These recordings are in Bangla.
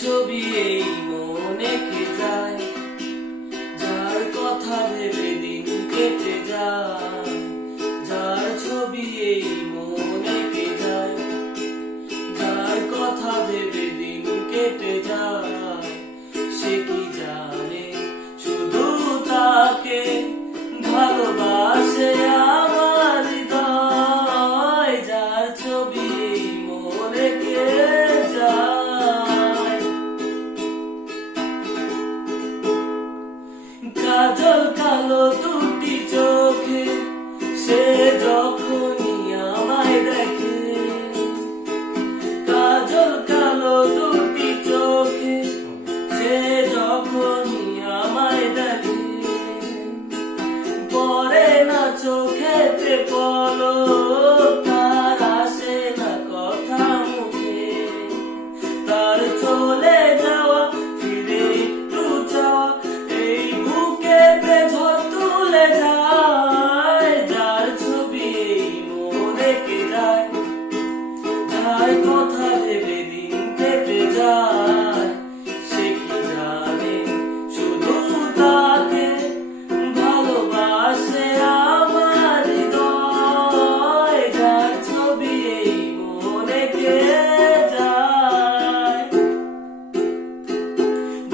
ছবি এই মনে কে যায়, যার কথা ভেবে দিন কেটে যায়, যার ছবি এই মনে কে যায়, যার কথা ভেবে দিন কেটে যায়, সে কি জানে শুধু তাকে ভালোবাসে আমার হৃদয়, যার ছবি এই মনে কে যায়। কাজল কালো দুটি চোখে সে যখনই আমায় দেখে, কাজল কালো দুটি চোখে সে যখনই আমায় দেখে, পরে না চোখেতে পলক, তার আসে না কথা মুখে, তার চলে যাওয়া ফিরে একটু চাওয়া এই বুকেতে ঝড় তুলে যায়, যার ছবি এই মনে কে যায়, যার কথা ভেবে দিন কেটে যায়, সে কি জানে শুধু তাকে ভালোবাসে আমার হৃদয়, যার ছবি এই মনে কে যায়।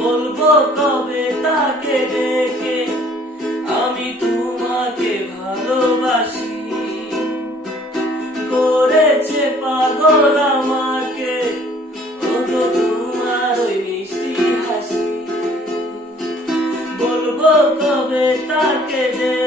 বলবো কবে তাকে দেখে আমি তোমাকে ভালোবাসি, করেছে পাগল আমাকে ওগো তোমার ওই মিষ্টি হাসি। বলবো কবে তাকে দেখে